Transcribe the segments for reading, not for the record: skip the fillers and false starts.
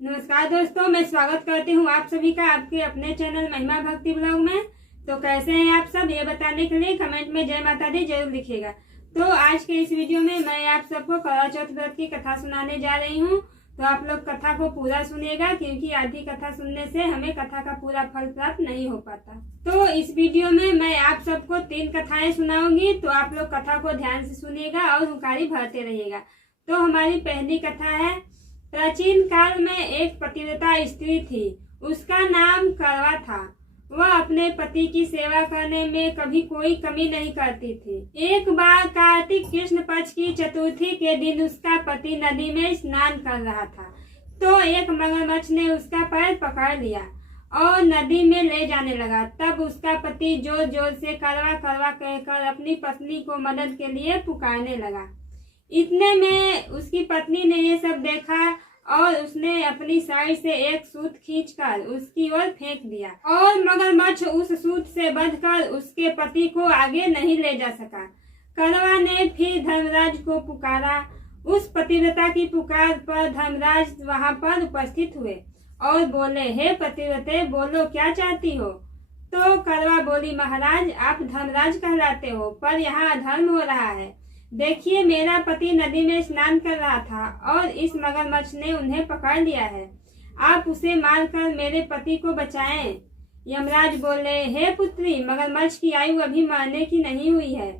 नमस्कार दोस्तों, मैं स्वागत करती हूँ आप सभी का आपके अपने चैनल महिमा भक्ति ब्लॉग में। तो कैसे हैं आप सब, ये बताने के लिए कमेंट में जय माता दी जरूर लिखिएगा। तो आज के इस वीडियो में मैं आप सबको करवा चौथ व्रत की कथा सुनाने जा रही हूँ। तो आप लोग कथा को पूरा सुनिएगा, क्योंकि आधी कथा सुनने से हमें कथा का पूरा फल प्राप्त नहीं हो पाता। तो इस वीडियो में मैं आप सबको 3 कथाएं सुनाऊंगी, तो आप लोग कथा को ध्यान से सुनिएगा और हुंकारी भरते रहिएगा। तो हमारी पहली कथा है। प्राचीन काल में एक पतिव्रता स्त्री थी, उसका नाम करवा था। वह अपने पति की सेवा करने में कभी कोई कमी नहीं करती थी। एक बार कार्तिक कृष्ण पक्ष की चतुर्थी के दिन उसका पति नदी में स्नान कर रहा था, तो एक मगरमच्छ ने उसका पैर पकड़ लिया और नदी में ले जाने लगा। तब उसका पति जोर जोर से करवा करवा कहकर अपनी पत्नी को मदद के लिए पुकारने लगा। इतने में उसकी पत्नी ने ये सब देखा और उसने अपनी साइड से एक सूत खींचकर उसकी ओर फेंक दिया और मगरमच्छ उस सूत से बंधकर उसके पति को आगे नहीं ले जा सका। करवा ने फिर धर्मराज को पुकारा। उस पतिव्रता की पुकार पर धर्मराज वहां पर उपस्थित हुए और बोले, हे पतिव्रते, बोलो क्या चाहती हो। तो करवा बोली, महाराज आप धर्मराज कहलाते हो, पर यहाँ अधर्म हो रहा है। देखिए, मेरा पति नदी में स्नान कर रहा था और इस मगरमच्छ ने उन्हें पकड़ लिया है। आप उसे मारकर मेरे पति को बचाएं। यमराज बोले, हे पुत्री, मगरमच्छ की आयु अभी मरने की नहीं हुई है,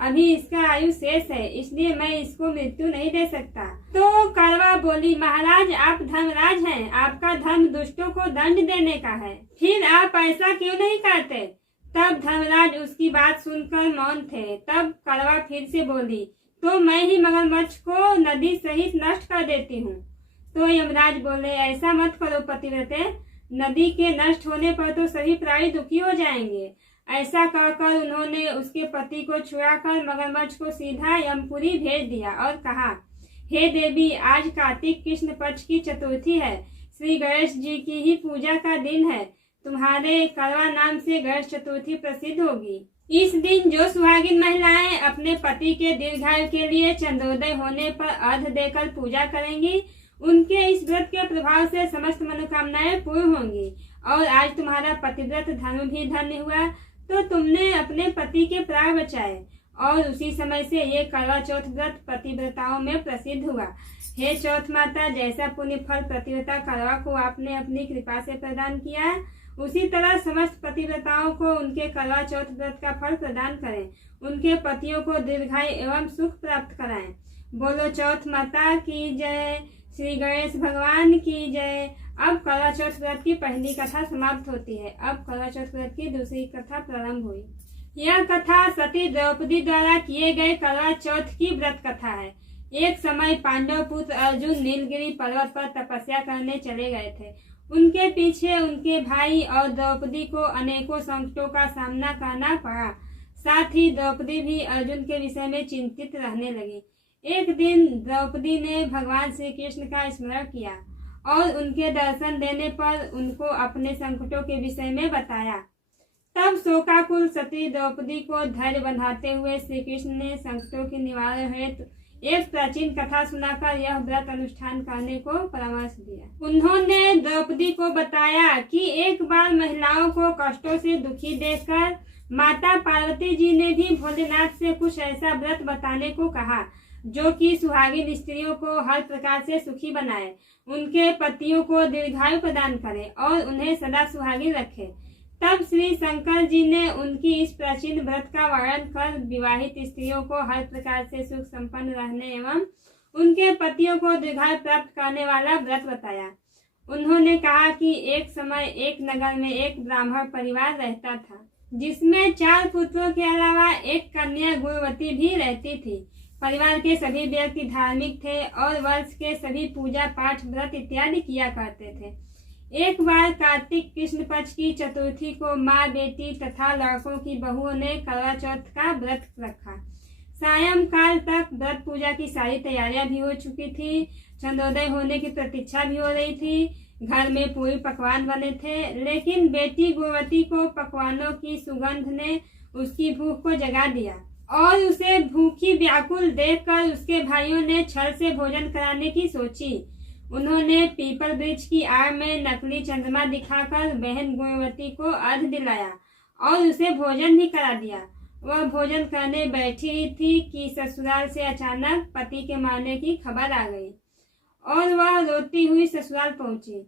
अभी इसका आयु शेष है, इसलिए मैं इसको मृत्यु नहीं दे सकता। तो करवा बोली, महाराज आप धर्मराज हैं, आपका धर्म दुष्टों को दंड देने का है, फिर आप ऐसा क्यों नहीं करते। तब धर्मराज उसकी बात सुनकर मौन थे। तब करवा फिर से बोली, तो मैं ही मगरमच्छ को नदी सहित नष्ट कर देती हूँ। तो यमराज बोले, ऐसा मत करो पतिव्रते, नदी के नष्ट होने पर तो सभी प्राणी दुखी हो जाएंगे। ऐसा कहकर उन्होंने उसके पति को छुड़ाकर मगरमच्छ को सीधा यमपुरी भेज दिया और कहा, हे देवी, आज कार्तिक कृष्ण पक्ष की चतुर्थी है, श्री गणेश जी की ही पूजा का दिन है। तुम्हारे करवा नाम से गणेश चतुर्थी प्रसिद्ध होगी। इस दिन जो सुहागिन महिलाएं अपने पति के दीर्घायु के लिए चंद्रोदय होने पर अर्घ्य देकर पूजा करेंगी, उनके इस व्रत के प्रभाव से समस्त मनोकामनाएं पूर्ण होंगी। और आज तुम्हारा पतिव्रत धर्म भी धन्य हुआ, तो तुमने अपने पति के प्राण बचाए। और उसी समय से ये करवा चौथ व्रत पतिव्रताओं में प्रसिद्ध हुआ। हे चौथ माता, जैसा पुण्य फल पतिव्रता करवा को आपने अपनी कृपा से प्रदान किया, उसी तरह समस्त पतिव्रताओं को उनके करवा चौथ व्रत का फल प्रदान करें, उनके पतियों को दीर्घायु एवं सुख प्राप्त कराएं। बोलो चौथ माता की जय, श्री गणेश भगवान की जय। अब करवा चौथ व्रत की पहली कथा समाप्त होती है। अब करवा चौथ व्रत की दूसरी कथा प्रारंभ हुई। यह कथा सती द्रौपदी द्वारा किए गए करवा चौथ की व्रत कथा है। एक समय पांडव पुत्र अर्जुन नीलगिरी पर्वत पर तपस्या करने चले गए थे। उनके पीछे उनके भाई और द्रौपदी को अनेकों संकटों का सामना करना पड़ा। साथ ही द्रौपदी भी अर्जुन के विषय में चिंतित रहने लगी। एक दिन द्रौपदी ने भगवान श्री कृष्ण का स्मरण किया और उनके दर्शन देने पर उनको अपने संकटों के विषय में बताया। तब शोकाकुल सती द्रौपदी को धैर्य बंधाते हुए श्री कृष्ण ने संकटों के निवारण हेतु एक प्राचीन कथा सुनाकर यह व्रत अनुष्ठान करने को परामर्श दिया। उन्होंने द्रौपदी को बताया कि एक बार महिलाओं को कष्टों से दुखी देखकर माता पार्वती जी ने भी भोलेनाथ से कुछ ऐसा व्रत बताने को कहा, जो कि सुहागिन स्त्रियों को हर प्रकार से सुखी बनाए, उनके पतियों को दीर्घायु प्रदान करे और उन्हें सदा सुहागिन रखे। तब श्री शंकर जी ने उनकी इस प्राचीन व्रत का वर्णन कर विवाहित स्त्रियों को हर प्रकार से सुख संपन्न रहने एवं उनके पतियों को दीर्घायु प्राप्त करने वाला व्रत बताया। उन्होंने कहा कि एक समय एक नगर में एक ब्राह्मण परिवार रहता था, जिसमें 4 पुत्रों के अलावा एक कन्या गुणवती भी रहती थी। परिवार के सभी व्यक्ति धार्मिक थे और वर्ष के सभी पूजा पाठ व्रत इत्यादि किया करते थे। एक बार कार्तिक कृष्ण पक्ष की चतुर्थी को माँ, बेटी तथा लड़कों की बहुओं ने करवा चौथ का व्रत रखा। सायंकाल तक व्रत पूजा की सारी तैयारियां भी हो चुकी थी। चंद्रोदय होने की प्रतीक्षा भी हो रही थी। घर में पूरी पकवान बने थे, लेकिन बेटी गुणवती को पकवानों की सुगंध ने उसकी भूख को जगा दिया और उसे भूखी व्याकुल देखकर उसके भाइयों ने छल से भोजन कराने की सोची। उन्होंने पीपल वृक्ष की आड़ में नकली चंद्रमा दिखाकर बहन गुणवती को अर्घ दिलाया और उसे भोजन भी करा दिया। वह भोजन करने बैठी थी कि ससुराल से अचानक पति के मारने की खबर आ गई और वह रोती हुई ससुराल पहुंची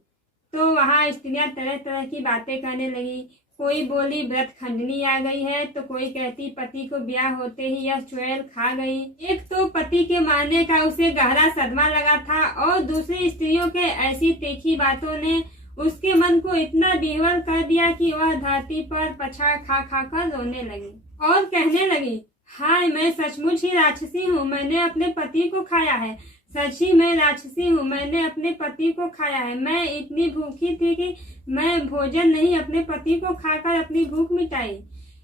तो वहां स्त्रियां तरह तरह की बातें करने लगी। कोई बोली व्रत खंडनी आ गई है, तो कोई कहती पति को ब्याह होते ही यह चुड़ैल खा गई। एक तो पति के मारने का उसे गहरा सदमा लगा था और दूसरी स्त्रियों के ऐसी तीखी बातों ने उसके मन को इतना विह्वल कर दिया कि वह धरती पर पछाड़ खा खा कर रोने लगी और कहने लगी, हाय मैं सचमुच ही राक्षसी हूँ, मैंने अपने पति को खाया है। सच ही मैं राक्षसी हूँ, मैंने अपने पति को खाया है। मैं इतनी भूखी थी कि मैं भोजन नहीं अपने पति को खाकर अपनी भूख मिटाई।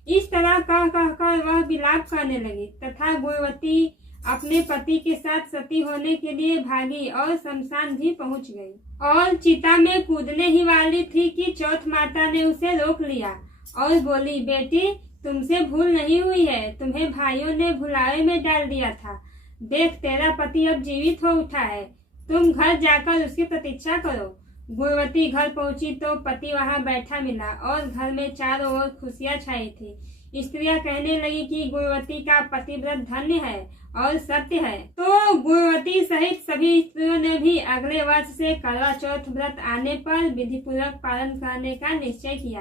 इस तरह कह कह कर वह विलाप करने लगी तथा गुणवती अपने पति के साथ सती होने के लिए भागी और शमशान भी पहुंच गई और चिता में कूदने ही वाली थी कि चौथ माता ने उसे रोक लिया और बोली, बेटी तुमसे भूल नहीं हुई है, तुम्हें भाइयों ने भुलावे में डाल दिया था। देख तेरा पति अब जीवित हो उठा है, तुम घर जाकर उसकी प्रतीक्षा करो। गुणवती घर पहुंची तो पति वहां बैठा मिला और घर में चारों ओर खुशियां छाई थी। स्त्रियां कहने लगी कि गुणवती का पतिव्रत धन्य है और सत्य है। तो गुणवती सहित सभी स्त्रियों ने भी अगले वर्ष से करवा चौथ व्रत आने पर विधि पूर्वक पालन करने का निश्चय किया।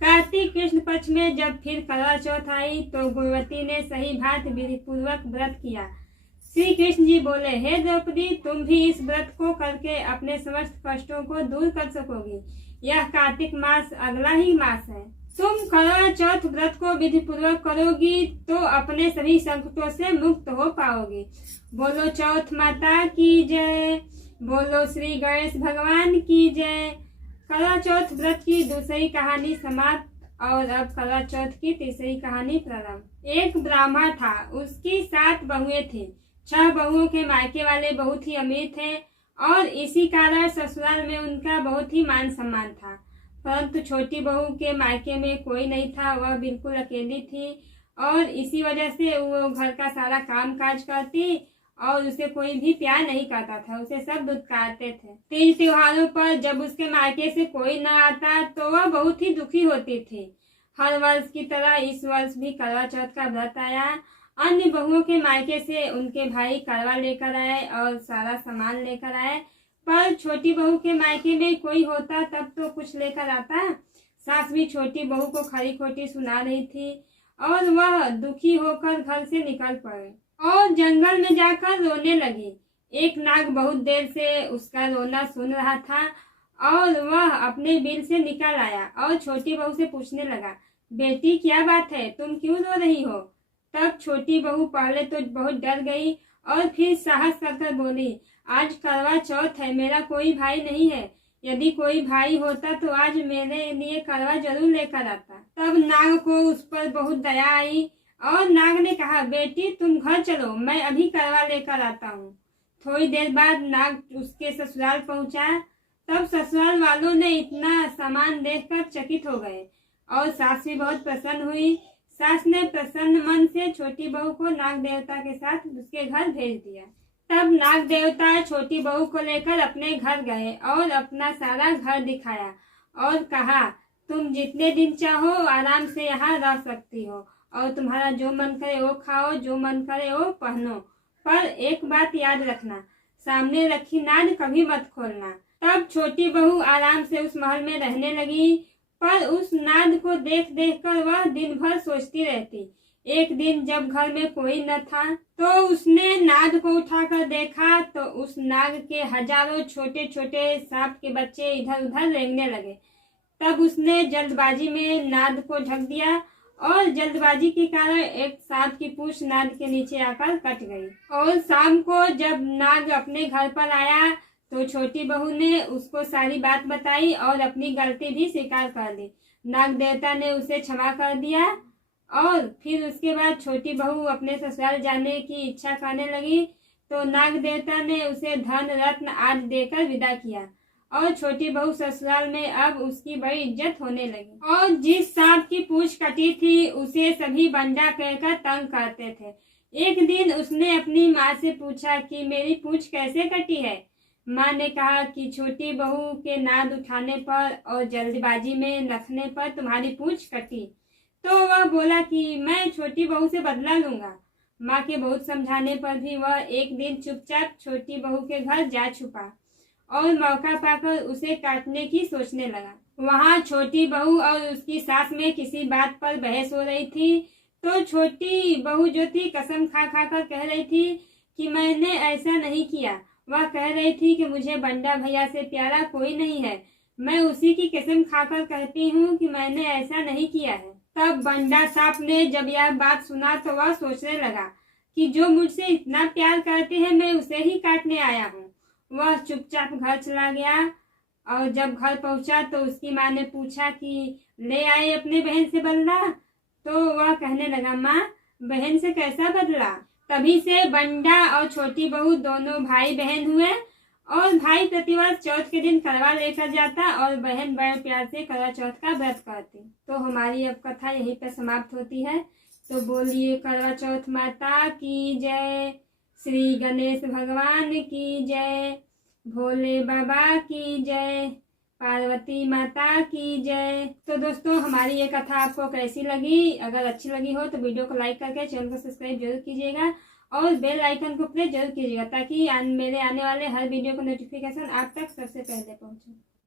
कार्तिक कृष्ण पक्ष में जब फिर करवा चौथ आई तो गुणवती ने सही भांति विधि पूर्वक व्रत किया। श्री कृष्ण जी बोले, हे द्रौपदी तुम भी इस व्रत को करके अपने समस्त कष्टों को दूर कर सकोगी। यह कार्तिक मास अगला ही मास है। तुम करवा चौथ व्रत को विधि पूर्वक करोगी तो अपने सभी संकटों से मुक्त हो पाओगी। बोलो चौथ माता की जय, बोलो श्री गणेश भगवान की जय। करवा चौथ व्रत की दूसरी कहानी समाप्त और अब करवा चौथ की तीसरी कहानी प्रारंभ। एक ब्राह्मण था, उसकी 7 बहुएं थी। 6 बहुओं के मायके वाले बहुत ही अमीर थे और इसी कारण ससुराल में उनका बहुत ही मान सम्मान था। परंतु छोटी बहू के मायके में कोई नहीं था, वह बिल्कुल अकेली थी और इसी वजह से वो घर का सारा काम काज करती और उसे कोई भी प्यार नहीं करता था, उसे सब दुत्कारते थे। तीज त्योहारों पर जब उसके मायके से कोई न आता तो वह बहुत ही दुखी होती थी। हर वर्ष की तरह इस वर्ष भी करवा चौथ का व्रत आया। अन्य बहुओं के मायके से उनके भाई करवा लेकर आए और सारा सामान लेकर आए, पर छोटी बहू के मायके में कोई होता तब तो कुछ लेकर आता। सास भी छोटी बहू को खरी खोटी सुना रही थी और वह दुखी होकर घर से निकल पड़े और जंगल में जाकर रोने लगी। एक नाग बहुत देर से उसका रोना सुन रहा था और वह अपने बिल से निकल आया और छोटी बहू से पूछने लगा, बेटी क्या बात है, तुम क्यों रो रही हो? तब छोटी बहू पहले तो बहुत डर गई और फिर साहस कर बोली, आज करवा चौथ है, मेरा कोई भाई नहीं है। यदि कोई भाई होता तो आज मेरे लिए करवा जरूर लेकर आता। तब नाग को उस पर बहुत दया आई और नाग ने कहा, बेटी तुम घर चलो, मैं अभी करवा लेकर आता हूँ। थोड़ी देर बाद नाग उसके ससुराल पहुंचा। तब ससुराल वालों ने इतना सामान देखकर चकित हो गए और सास भी बहुत प्रसन्न हुई। सास ने प्रसन्न मन से छोटी बहू को नाग देवता के साथ उसके घर भेज दिया। तब नाग देवता छोटी बहू को लेकर अपने घर गए और अपना सारा घर दिखाया और कहा, तुम जितने दिन चाहो आराम से यहाँ रह सकती हो और तुम्हारा जो मन करे वो खाओ, जो मन करे वो पहनो, पर एक बात याद रखना, सामने रखी नाद कभी मत खोलना। तब छोटी बहू आराम से उस महल में रहने लगी, पर उस नाद को देख देख कर वह दिन भर सोचती रहती। एक दिन जब घर में कोई न था तो उसने नाद को उठाकर देखा तो उस नाग के हजारों छोटे छोटे सांप के बच्चे इधर उधर रेंगने लगे। तब उसने जल्दबाजी में नाद को ढक दिया और जल्दबाजी के कारण एक सांप की पूंछ नाद के नीचे आकर कट गई। और शाम को जब नाग अपने घर पर आया तो छोटी बहू ने उसको सारी बात बताई और अपनी गलती भी स्वीकार कर ली। नाग देवता ने उसे क्षमा कर दिया और फिर उसके बाद छोटी बहू अपने ससुराल जाने की इच्छा करने लगी तो नाग देवता ने उसे धन रत्न आदि देकर विदा किया और छोटी बहू ससुराल में अब उसकी बड़ी इज्जत होने लगी। और जिस सांप की पूंछ कटी थी उसे सभी बंडा कहकर तंग करते थे। एक दिन उसने अपनी माँ से पूछा कि मेरी पूंछ कैसे कटी है? माँ ने कहा कि छोटी बहू के नाद उठाने पर और जल्दबाजी में रखने पर तुम्हारी पूंछ कटी। तो वह बोला कि मैं छोटी बहू से बदला लूंगा। माँ के बहुत समझाने पर भी वह एक दिन चुपचाप छोटी बहू के घर जा छुपा और मौका पाकर उसे काटने की सोचने लगा। वहाँ छोटी बहू और उसकी सास में किसी बात पर बहस हो रही थी। तो छोटी बहू जो थी कसम खा खा कर कह रही थी कि मैंने ऐसा नहीं किया। वह कह रही थी कि मुझे बंडा भैया से प्यारा कोई नहीं है, मैं उसी की कसम खाकर कहती हूँ कि मैंने ऐसा नहीं किया है। तब बंडा सांप ने जब यह बात सुना तो वह सोचने लगा कि जो मुझसे इतना प्यार करते हैं मैं उसे ही काटने आया हूँ। वह चुपचाप घर चला गया और जब घर पहुंचा तो उसकी माँ ने पूछा कि ले आए अपने बहन से बदला। तो वह कहने लगा, माँ बहन से कैसा बदला। तभी से बंडा और छोटी बहू दोनों भाई बहन हुए और भाई प्रतिवर्ष चौथ के दिन करवा लेकर जाता और बहन बड़े प्यार से करवा चौथ का व्रत करती। तो हमारी अब कथा यहीं पर समाप्त होती है। तो बोलिए करवा चौथ माता की जय, श्री गणेश भगवान की जय, भोले बाबा की जय, पार्वती माता की जय। तो दोस्तों हमारी ये कथा आपको कैसी लगी? अगर अच्छी लगी हो तो वीडियो को लाइक करके चैनल को सब्सक्राइब जरूर कीजिएगा और बेल आइकन को प्रेस जरूर कीजिएगा ताकि मेरे आने वाले हर वीडियो का नोटिफिकेशन आप तक सबसे पहले पहुंचे।